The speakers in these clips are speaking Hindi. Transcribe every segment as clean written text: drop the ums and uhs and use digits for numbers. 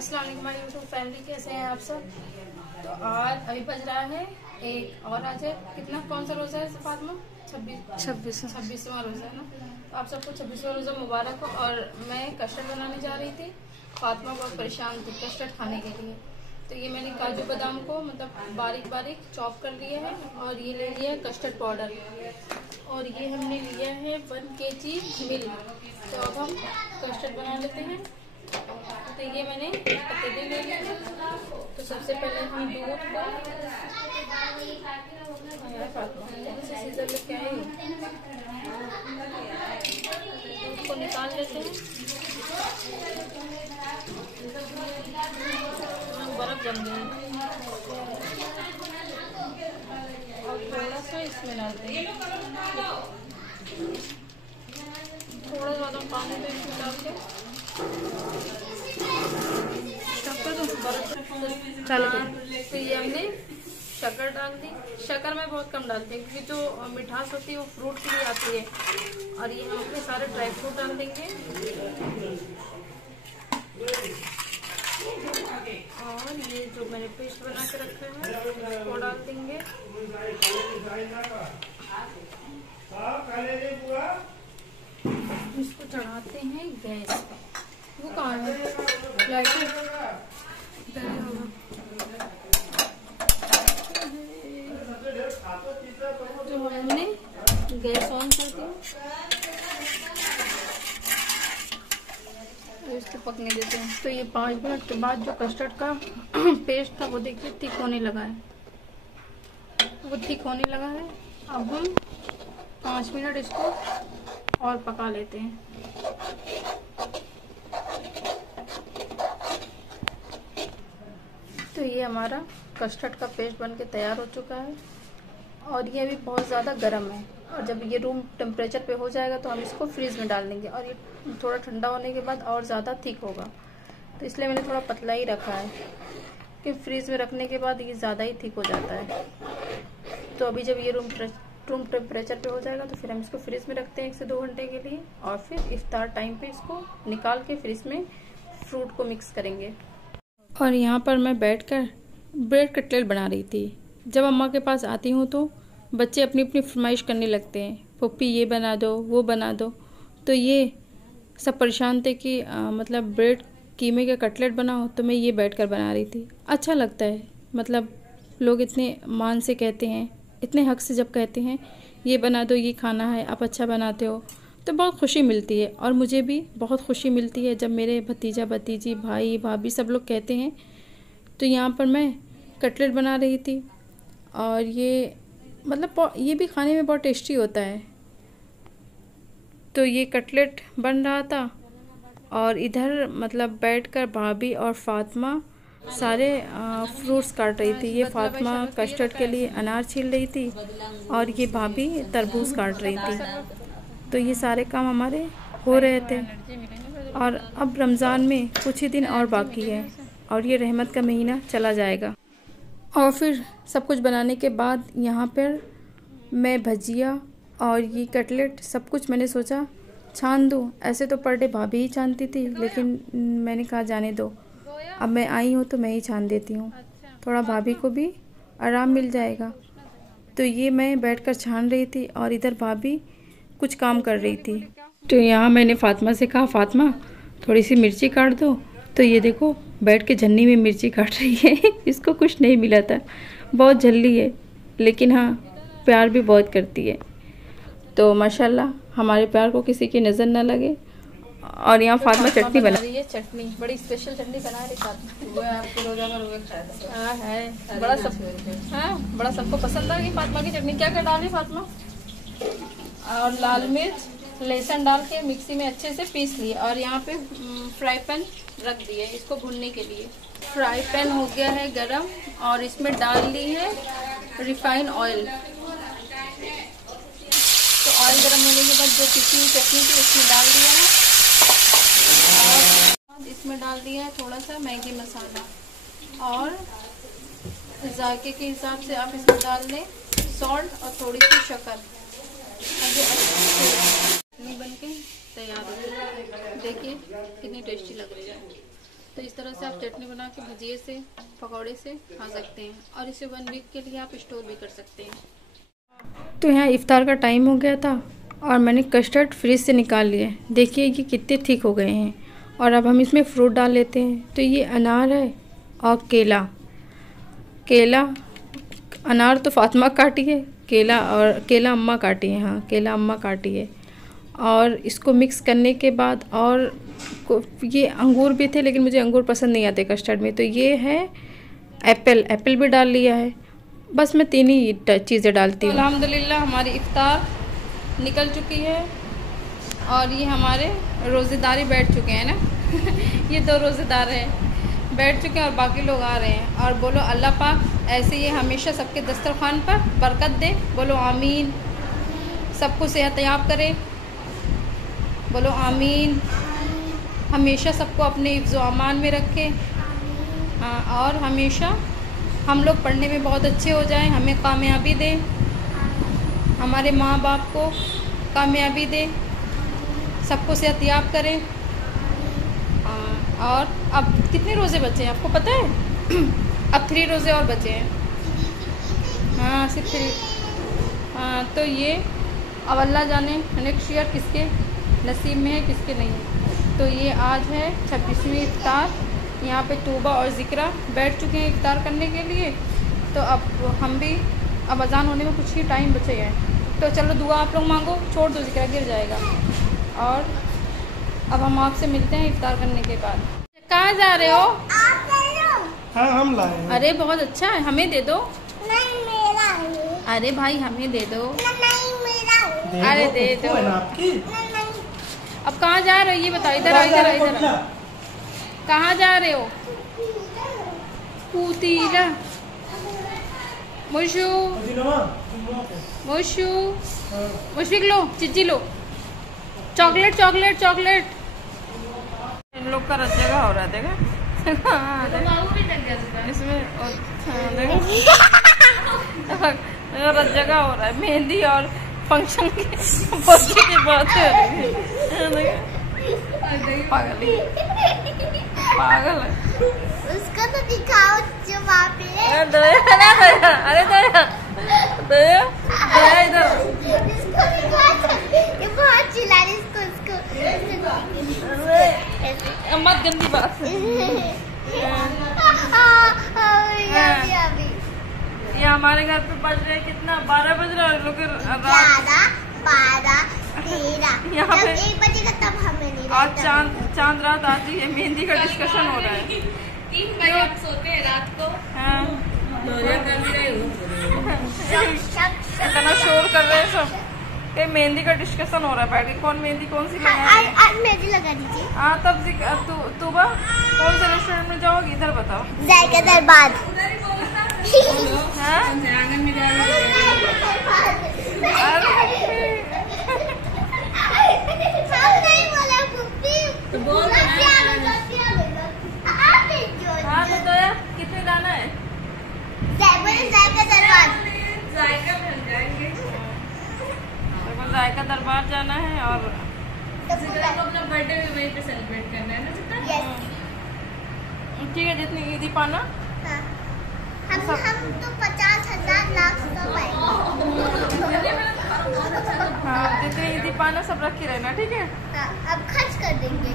अस्सलाम वालेकुम हमारी यूट्यूब फैमिली, कैसे हैं आप सब। तो आज अभी बज रहा है एक और आज है कितना, कौन सा रोजा है फातिमा? 26वां रोजा है ना। तो आप सबको 26वां रोजा मुबारक हो। और मैं कस्टर्ड बनाने जा रही थी। फातिमा बहुत परेशान थी कस्टर्ड खाने के लिए। तो ये मैंने काजू बादाम को मतलब बारीक बारीक चॉप कर लिया है और ये ले लिया है कस्टर्ड पाउडर और ये हमने लिया है 1 kg मिल्क। तो अब हम कस्टर्ड बना लेते हैं। तो ये मैंने पतीले ले लिया है। तो सबसे पहले हम दूध को सीजर लेके आए उसको निकाल लेते हैं। बर्फ जम गई और थोड़ा सा इसमें डालते हैं, थोड़ा ज़्यादा पानी में इसमें डाल के तो ये हमने शक्कर डाल दी। शक्कर मैं बहुत कम डालती हूँ क्योंकि जो मिठास होती है वो फ्रूट के लिए आती है। और ये हम अपने सारे ड्राई फ्रूट डाल देंगे और ये जो मैंने पेस्ट बना के रखा है वो डाल देंगे। इसको चढ़ाते हैं गैस पे। वो कहाँ है तो हमने गैस ऑन कर दिया। इसको पकने देते हैं। तो ये 5 मिनट के बाद जो कस्टर्ड का पेस्ट था वो देखिए थिक होने लगा है, वो थिक होने लगा है। अब हम 5 मिनट इसको और पका लेते हैं। तो ये हमारा कस्टर्ड का पेस्ट बनके तैयार हो चुका है और ये अभी बहुत ज़्यादा गर्म है। और जब ये रूम टेम्परेचर पे हो जाएगा तो हम इसको फ्रीज में डाल देंगे और ये थोड़ा ठंडा होने के बाद और ज़्यादा थिक होगा। तो इसलिए मैंने थोड़ा पतला ही रखा है कि फ्रीज में रखने के बाद ये ज़्यादा ही थिक हो जाता है। तो अभी जब ये रूम टेम्परेचर पे हो जाएगा तो फिर हम इसको फ्रीज में रखते हैं 1 से 2 घंटे के लिए और फिर इफ्तार टाइम पे इसको निकाल के फ्रीज में फ्रूट को मिक्स करेंगे। और यहाँ पर मैं बैठकर ब्रेड कटलेट बना रही थी। जब अम्मा के पास आती हूँ तो बच्चे अपनी अपनी फरमाइश करने लगते हैं, पप्पी ये बना दो वो बना दो। तो ये सब परेशान थे कि मतलब ब्रेड कीमे का कटलेट बनाओ। तो मैं ये बैठकर बना रही थी। अच्छा लगता है, मतलब लोग इतने मान से कहते हैं, इतने हक से जब कहते हैं ये बना दो ये खाना है, आप अच्छा बनाते हो, तो बहुत खुशी मिलती है। और मुझे भी बहुत खुशी मिलती है जब मेरे भतीजा भतीजी भाई भाभी सब लोग कहते हैं। तो यहाँ पर मैं कटलेट बना रही थी और ये मतलब ये भी खाने में बहुत टेस्टी होता है। तो ये कटलेट बन रहा था और इधर मतलब बैठकर भाभी और फातिमा सारे फ्रूट्स काट रही थी। ये फातिमा कस्टर्ड के लिए अनार छील रही थी और ये भाभी तरबूज काट रही थी। तो ये सारे काम हमारे हो रहे थे। और अब रमज़ान में कुछ ही दिन और बाकी है और ये रहमत का महीना चला जाएगा। और फिर सब कुछ बनाने के बाद यहाँ पर मैं भजिया और ये कटलेट सब कुछ मैंने सोचा छान दूँ। ऐसे तो पर डे भाभी ही छानती थी लेकिन मैंने कहा जाने दो, अब मैं आई हूँ तो मैं ही छान देती हूँ, थोड़ा भाभी को भी आराम मिल जाएगा। तो ये मैं बैठकर छान रही थी और इधर भाभी कुछ काम कर रही थी। तो यहाँ मैंने फातिमा से कहा, फातिमा थोड़ी सी मिर्ची काट दो। तो ये देखो बैठ के झन्नी में मिर्ची काट रही है। इसको कुछ नहीं मिला था, बहुत झल्ली है लेकिन हाँ प्यार भी बहुत करती है। तो माशाल्लाह हमारे प्यार को किसी की नज़र ना लगे। और यहाँ फातिमा चटनी बना रही है, चटनी बड़ी स्पेशल चटनी बना रही है। वो आपके रोजा में रोज खाया था। हाँ है बड़ा सब, हाँ बड़ा सबको पसंद आ गई फातिमा की चटनी। क्या क्या डाली फातिमा? और लाल मिर्च लहसुन डाल के मिक्सी में अच्छे से पीस लिए और यहाँ पे फ्राई पैन रख दिए इसको भूनने के लिए। फ्राई पैन हो गया है गरम और इसमें डाल ली है रिफाइन ऑयल। तो ऑयल गरम होने के बाद जो पिसी हुई चटनी थी उसमें डाल दिया है और इसमें डाल दिया है थोड़ा सा मैगी मसाला और जायके के हिसाब से आप इसमें डाल दें सॉल्ट और थोड़ी सी शक्कर। चटनी बन के तैयार हो गई। देखिए कितनी टेस्टी लग रही है। तो इस तरह से आप चटनी बना के भजिए से, पकौड़े से खा सकते हैं और इसे 1 वीक के लिए आप स्टोर भी कर सकते हैं। तो यहाँ इफ्तार का टाइम हो गया था और मैंने कस्टर्ड फ्रिज से निकाल लिए। देखिए ये कितने थिक हो गए हैं। और अब हम इसमें फ्रूट डाल लेते हैं। तो ये अनार है और केला अनार तो फातिमा काटी है, केला अम्मा काटी है। हाँ, केला अम्मा काटी है। और इसको मिक्स करने के बाद और ये अंगूर भी थे, लेकिन मुझे अंगूर पसंद नहीं आते कस्टर्ड में, तो ये है एप्पल भी डाल लिया है। बस मैं 3 ही चीज़ें डालती हूँ। अल्हम्दुलिल्लाह हमारी इफ्तार निकल चुकी है और ये हमारे रोज़ेदारी बैठ चुके हैं ना ये 2 रोज़ेदार हैं, बैठ चुके हैं और बाकी लोग आ रहे हैं। और बोलो अल्लाह पाक ऐसे ये हमेशा सबके दस्तरखान पर बरकत दे। बोलो आमीन। सबको सेहतयाब करे। बोलो आमीन। हमेशा सबको अपने हिफ्ज़ व अमान में रखे। और हमेशा हम लोग पढ़ने में बहुत अच्छे हो जाएं, हमें कामयाबी दे, हमारे माँ बाप को कामयाबी दे, सबको सेहतयाब करें। और अब कितने रोज़े बचे हैं आपको पता है? अब 3 रोज़े और बचे हैं। हाँ, सिर्फ 3। हाँ, तो ये अब अल्लाह जाने नेक्स्ट ईयर किसके नसीब में है, किसके नहीं है। तो ये आज है 26वीं इफ्तार। यहाँ पे तूबा और ज़िक्रा बैठ चुके हैं इफ्तार करने के लिए। तो अब हम भी, अब अज़ान होने में कुछ ही टाइम बचे हैं। तो चलो दुआ आप लोग मांगो, छोड़ दो, ज़िक्रा गिर जाएगा। और अब हम आपसे मिलते हैं इफ्तार करने के बाद। कहाँ जा रहे हो? हाँ, हम लाए हैं। अरे बहुत अच्छा है, हमें दे दो। नहीं, मेरा है। अरे भाई हमें दे दो। नहीं, मेरा है। अरे दे दो। नहीं। अब कहाँ जा रहे हो ये बताओ। इधर इधर कहाँ जा रहे हो? पूतीला मुशु मुशफिक लो, चिज्जी लो, चॉकलेट। इन लोग का रस जगह हो रहा है, देखा इसमें रस जगह हो रहा है। मेहंदी और फंक्शन की बात है। पागल है। उसको तो दिखाओ जो वहाँ पे है। अरे दया इधर। इसको दिखाओ, ये बहुत चिल्ला रही है इसको। मत गंदी बात है। ये हमारे घर पे बज रहे कितना 12 बज रहा है। लोग रात 12, 13 यहाँ पे 1 बजेगा तब हमें नहीं आज चांद रात आज ही है। मेहंदी का डिस्कशन हो रहा है। 3 बजे आप सोते हैं रात को। हाँ, इतना शोर कर रहे हैं सब। ये मेहंदी का डिस्कशन हो रहा है बैठ के, कौन मेहंदी कौन सी लगाए। आज मेहंदी लगा दीजिए। हाँ, तब तूबा कौन से रेस्टोरेंट में जाओगी? इधर बताओ। जाएगा दरबार। हाँ? आंगन में जाएगा। तो बोल हाँ, तो दया कितने जाना है? जाएगा दरबार। जायका बन जाएंगे। जायका दरबार जाना है और जितना को अपना बर्थडे भी वहीं पे सेलिब्रेट करना है ना जितना। ठीक है, जितनी ईदी पाना। हाँ। हम तो 50,000 लाख सब आएंगे। हाँ, जितनी ईदी पाना सब रखी रहना, ठीक है। हाँ, अब खर्च कर देंगे।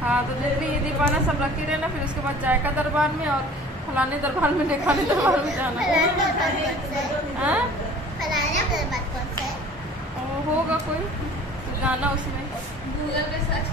हाँ, तो जितनी ईदी पाना सब रखी रहना। फिर उसके बाद जायका दरबार में और फलाने दरबार में, ढेकाने दरबार में जाना है। हाँ? फलाना दरबार कौन सा है? होगा कोई तो जाना उसमें। गूगल पे सर्च